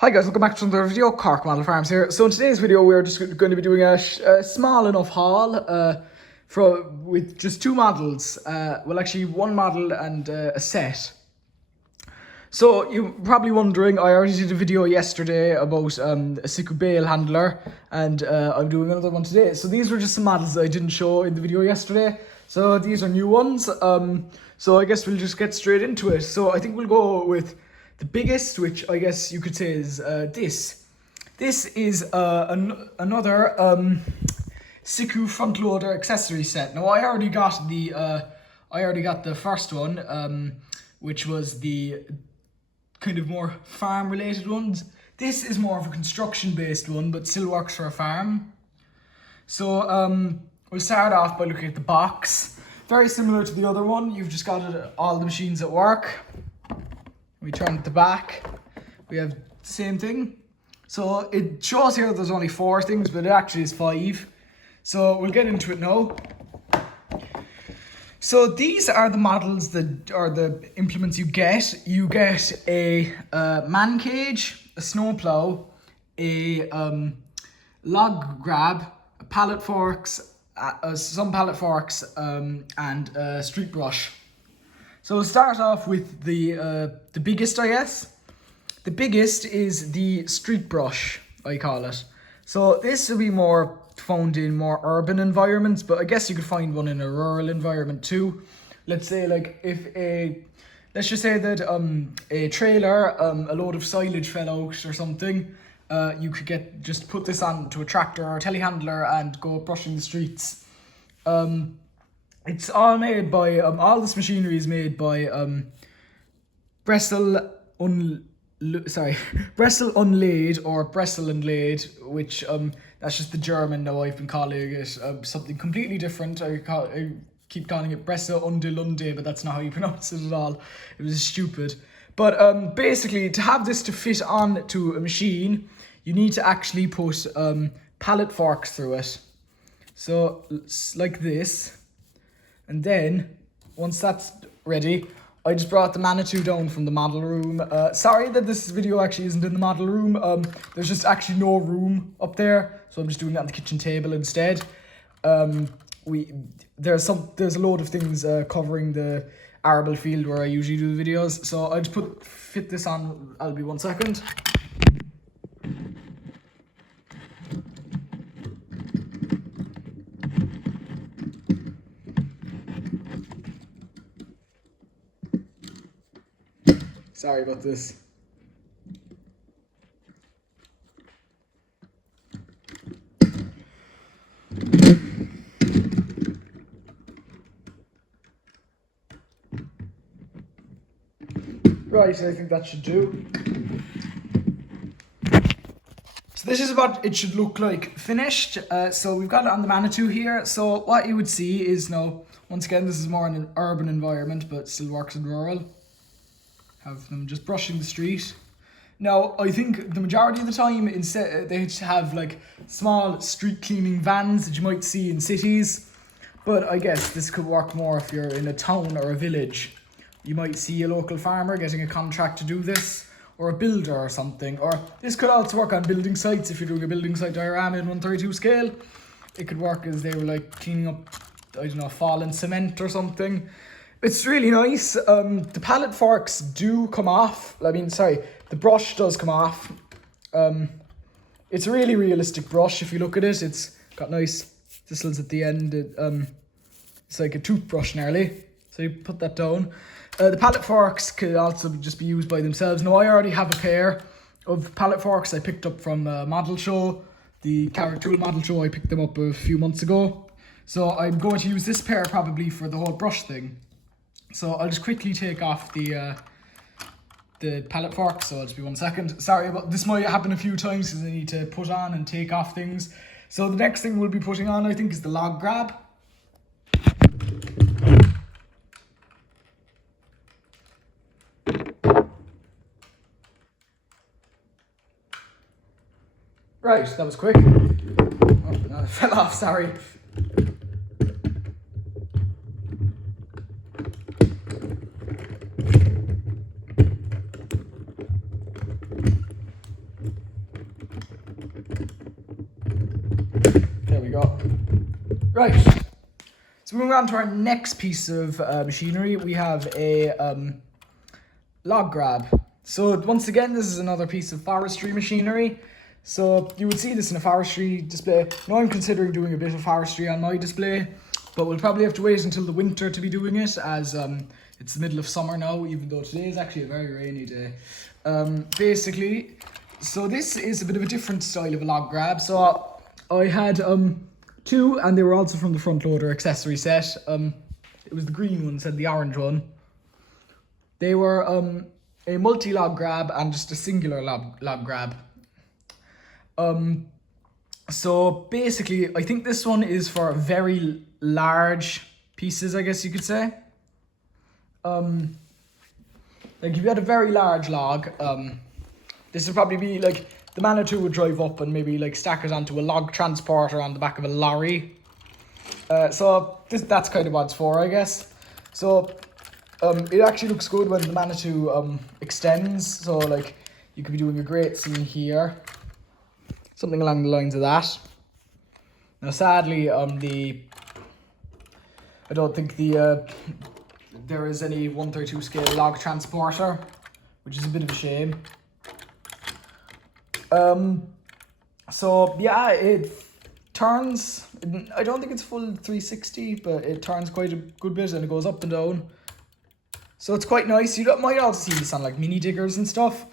Hi guys, welcome back to another video. Cork Model Farms here. So in today's video we're just going to be doing a small enough haul with just two models. Well, actually one model and a set. So you're probably wondering, I already did a video yesterday about a Siku bale handler, and I'm doing another one today. So these were just some models I didn't show in the video yesterday. So these are new ones. So I guess we'll just get straight into it. So I think we'll go with the biggest, which I guess you could say is this. This is another Siku front loader accessory set. Now I already got the first one, which was the kind of more farm related ones. This is more of a construction based one, but still works for a farm. So we'll start off by looking at the box. Very similar to the other one. You've just got all the machines at work. We turn at the back, we have the same thing. So it shows here there's only 4 things, but it actually is 5. So we'll get into it now. So these are the models that are the implements you get. You get a man cage, a snowplow, a log grab, pallet forks, some pallet forks, and a street brush. So we'll start off with the biggest, I guess. The biggest is the street brush, I call it. So this will be more found in more urban environments, but I guess you could find one in a rural environment too. Let's say like let's just say that a trailer, a load of silage fell out or something. You could just put this onto a tractor or a telehandler and go brushing the streets. It's all made by, all this machinery is made by Bresel Unlaid or Bresel and Laid, which that's just the German now. I've been calling it something completely different. I keep calling it Bresel Undelunde, but that's not how you pronounce it at all. It was stupid. But basically, to have this to fit on to a machine, you need to actually put pallet forks through it. So it's like this. And then, once that's ready, I just brought the Manitou down from the model room. Sorry that this video actually isn't in the model room. There's just actually no room up there, so I'm just doing it on the kitchen table instead. There's a load of things covering the arable field where I usually do the videos, so I just fit this on. I'll be 1 second. Sorry about this. Right, I think that should do. So this is what it should look like finished. So we've got it on the Manitou here. So what you would see is now, once again, this is more in an urban environment, but still works in rural. Have them just brushing the street. Now, I think the majority of the time, instead they have like small street cleaning vans that you might see in cities. But I guess this could work more if you're in a town or a village. You might see a local farmer getting a contract to do this, or a builder or something. Or this could also work on building sites if you're doing a building site diorama in 1/32 scale. It could work as they were like cleaning up, I don't know, fallen cement or something. It's really nice. The pallet forks do come off. The brush does come off. It's a really realistic brush if you look at it. It's got nice thistles at the end. It's like a toothbrush nearly. So you put that down. The pallet forks could also just be used by themselves. Now I already have a pair of pallet forks I picked up from a model show. The Carrot Tool model show, I picked them up a few months ago. So I'm going to use this pair probably for the whole brush thing. So I'll just quickly take off the pallet fork, so I'll just be 1 second. Sorry about this, might happen a few times because I need to put on and take off things. So the next thing we'll be putting on, I think, is the log grab. Right, that was quick. Oh, no, it fell off, sorry. Right. So moving on to our next piece of machinery, we have a log grab. So once again, this is another piece of forestry machinery. So you would see this in a forestry display. Now I'm considering doing a bit of forestry on my display, but we'll probably have to wait until the winter to be doing it, as it's the middle of summer now, even though today is actually a very rainy day. Basically, so this is a bit of a different style of a log grab. So I had two, and they were also from the front loader accessory set. It was the green one instead of the orange one. They were a multi-log grab and just a singular log grab. So basically, I think this one is for very large pieces, I guess you could say. Like if you had a very large log, this would probably be like the Manitou would drive up and maybe like stack it onto a log transporter on the back of a lorry. So that's kind of what it's for, I guess. So it actually looks good when the Manitou extends. So like you could be doing a great scene here, something along the lines of that. Now sadly, I don't think there is any 132 scale log transporter, which is a bit of a shame. So yeah, it turns, I don't think it's full 360, but it turns quite a good bit and it goes up and down. So it's quite nice. You might also see this on like mini diggers and stuff.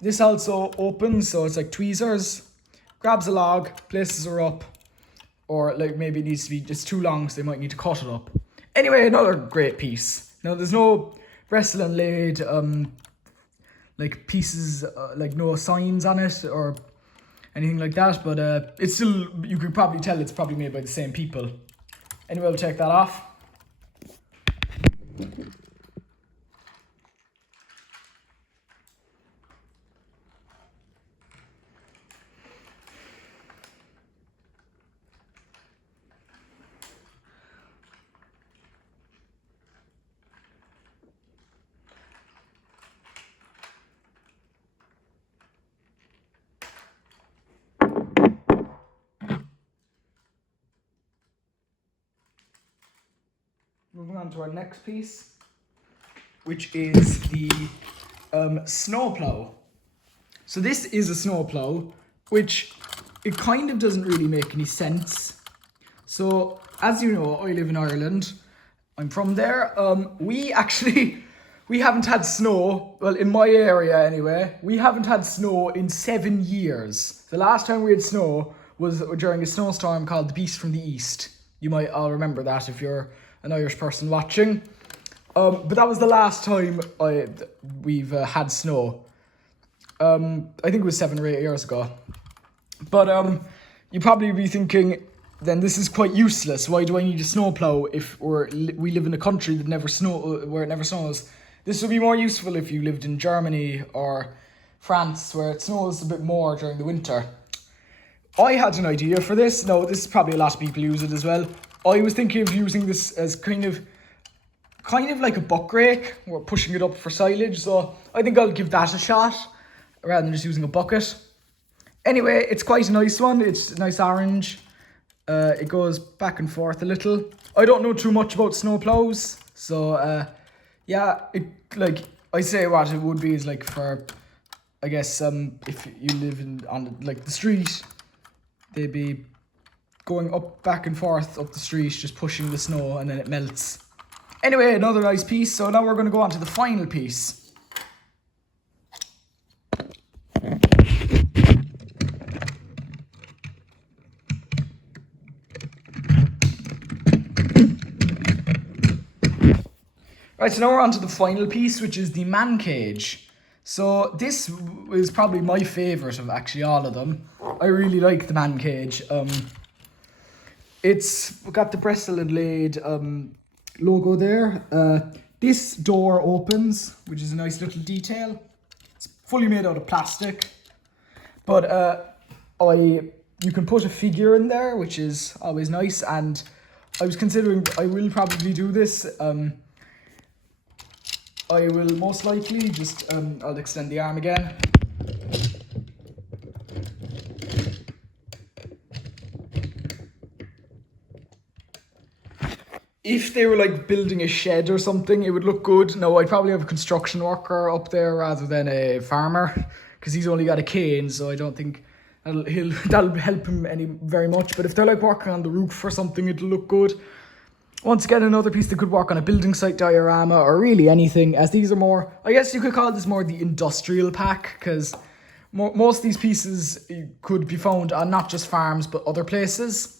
This also opens, so it's like tweezers, grabs a log, places her up, or like maybe it needs to be just too long, so they might need to cut it up. Anyway, another great piece. Now there's no wrestle and lathe like pieces, like no signs on it or anything like that, but it's still, you could probably tell it's probably made by the same people. Anyway, I'll take that off. Moving on to our next piece, which is the snowplow. So this is a snowplow, which it kind of doesn't really make any sense. So as you know, I live in Ireland. I'm from there. We haven't had snow, well in my area anyway, we haven't had snow in 7 years. The last time we had snow was during a snowstorm called the Beast from the East. You might all remember that if you're an Irish person watching. But that was the last time we've had snow. I think it was 7 or 8 years ago. But you'd probably be thinking, then this is quite useless. Why do I need a snowplow if we live in a country that where it never snows? This would be more useful if you lived in Germany or France, where it snows a bit more during the winter. I had an idea for this. No, this is probably a lot of people use it as well. I was thinking of using this as kind of like a buck rake, or pushing it up for silage. So I think I'll give that a shot rather than just using a bucket. Anyway, it's quite a nice one. It's a nice orange. It goes back and forth a little. I don't know too much about snowplows, so yeah, it like I say what it would be is like for, I guess if you live on like the street, they'd be going back and forth up the street, just pushing the snow, and then it melts. Anyway, another nice piece. So now we're going to go on to the final piece. Right, so now we're on to the final piece, which is the man cage. So this is probably my favourite of actually all of them. I really like the man cage. It's got the Bristol and Lathe logo there. This door opens, which is a nice little detail. It's fully made out of plastic, but you can put a figure in there, which is always nice. And I was considering I will probably do this. I will most likely just I'll extend the arm again. if they were like building a shed or something, it would look good. No, I'd probably have a construction worker up there rather than a farmer, because he's only got a cane, so I don't think that'll help him very much. But if they're like working on the roof or something, it'll look good. Once again, another piece that could work on a building site diorama, or really anything, as these are more, I guess you could call this more the industrial pack, because most of these pieces could be found on not just farms but other places.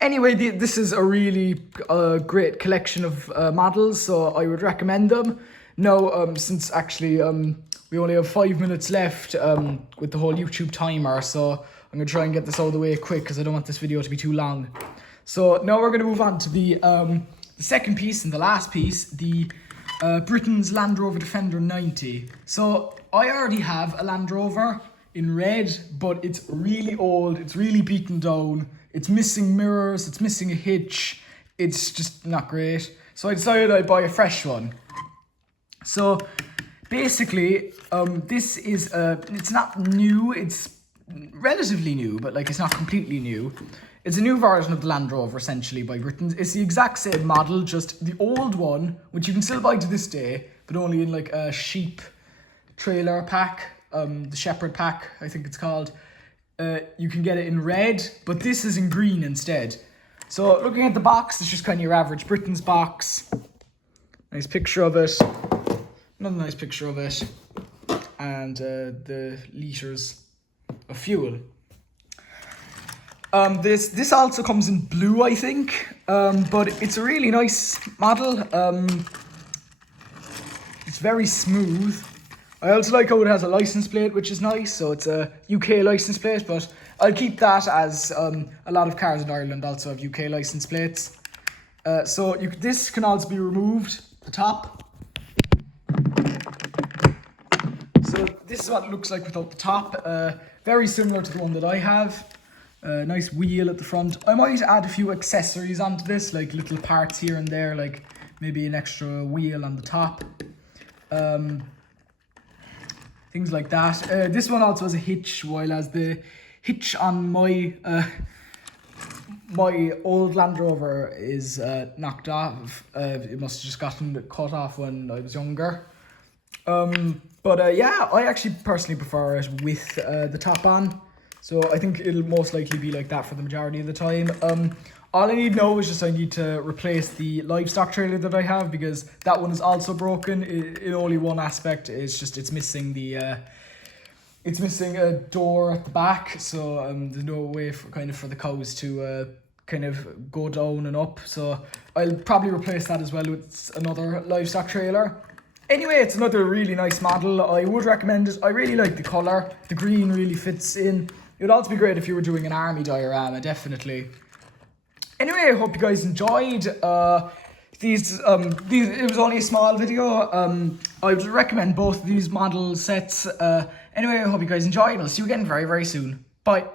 Anyway, this is a really great collection of models, so I would recommend them. Now, since actually we only have 5 minutes left with the whole YouTube timer, so I'm going to try and get this out of the way quick because I don't want this video to be too long. So now we're going to move on to the second piece and the last piece, the Britain's Land Rover Defender 90. So I already have a Land Rover in red, but it's really old, it's really beaten down. It's missing mirrors, it's missing a hitch, it's just not great. So I decided I'd buy a fresh one. So basically, this is, it's not new, it's relatively new, but like it's not completely new. It's a new version of the Land Rover, essentially, by Britain. It's the exact same model, just the old one, which you can still buy to this day, but only in like a sheep trailer pack, the Shepherd pack, I think it's called. You can get it in red, but this is in green instead. So looking at the box, it's just kind of your average Britain's box. Nice picture of it. Another nice picture of it. And the litres of fuel. This also comes in blue, I think. But it's a really nice model. It's very smooth. I also like how it has a license plate, which is nice. So it's a UK license plate, but I'll keep that, as a lot of cars in Ireland also have UK license plates. So this can also be removed, the top. So this is what it looks like without the top. Very similar to the one that I have. Nice wheel at the front. I might add a few accessories onto this, like little parts here and there, like maybe an extra wheel on the top. Things like that. This one also has a hitch, while as the hitch on my my old Land Rover is knocked off. It must have just gotten cut off when I was younger. But yeah, I actually personally prefer it with the top on. So I think it'll most likely be like that for the majority of the time. All I need now is just I need to replace the livestock trailer that I have, because that one is also broken in only one aspect. It's just it's missing it's missing a door at the back, so there's no way for the cows to kind of go down and up. So I'll probably replace that as well with another livestock trailer. Anyway, it's another really nice model. I would recommend it. I really like the colour. The green really fits in. It would also be great if you were doing an army diorama, definitely. Anyway, I hope you guys enjoyed. It was only a small video. I would recommend both of these model sets. Anyway, I hope you guys enjoyed. I'll see you again very, very soon. Bye.